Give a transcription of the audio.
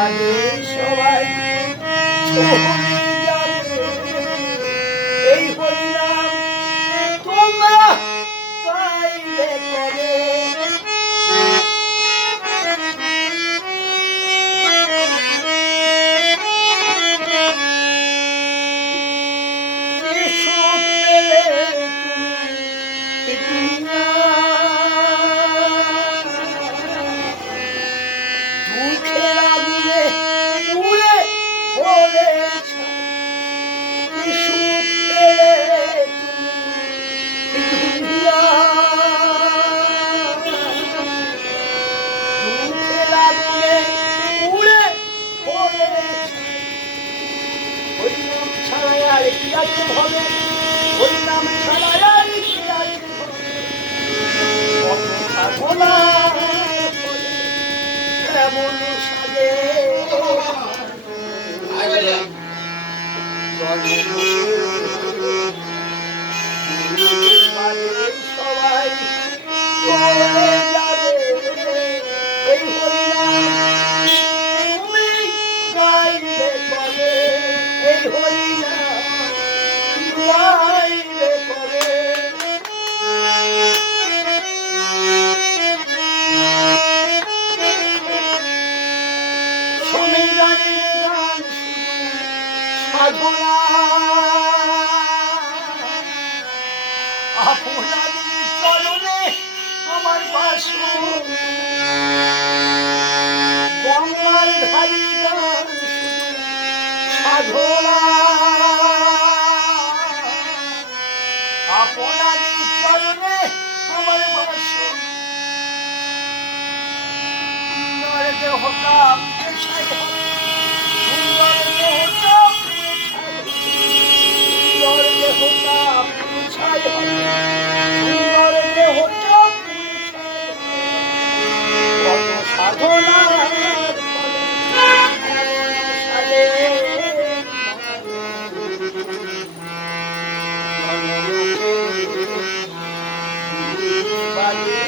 বাদে সবাই চলে যাবে। এই হরিনাম তোমরা পাইলে কবে? হরিনাম ছাড়া আর কি আছে কত সাধনা এমন সাজে সবাই চলে যাবে। এই হরিনাম তুমি গাইবে কবে? এই হরিনাম গাইবে কবে? সমীরণের গান সাধনা আপনাদের চরণে আমার বাসন গঙ্গার ধারি গান সাধনা আপনাদের চরণে আমার বাসন সুন্দর দেহটা পেছাই হবে, সুন্দর দেহটা সুন্দর দেহটা পুছাই হবে, সুন্দর দেহটা কত সাধনার ফলে সাজে বাজে